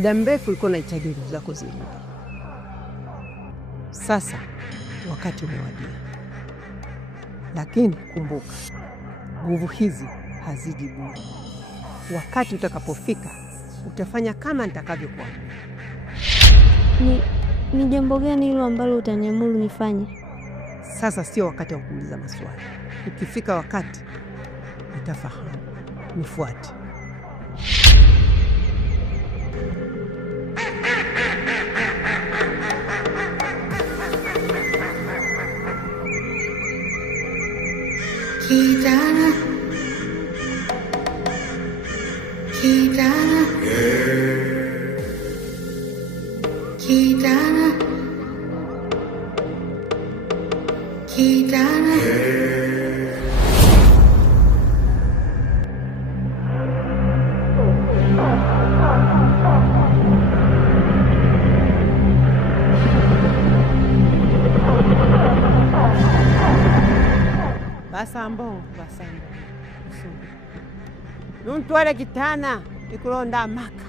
muda mrefu ulikuwa unahitaji nguvu zako zirudi. Sasa wakati umewadia, lakini kumbuka, nguvu hizi haziji bure. Wakati utakapofika utafanya kama nitakavyokuambia. Ni jambo gani hilo ambalo utaniamuru nifanye? Sasa sio wakati wa kuuliza maswali. Ukifika wakati utafahamu. Nifuate. Kijana, kijana, kijana, kijana. Basambo. Nuntwale kitana ikulonda maka.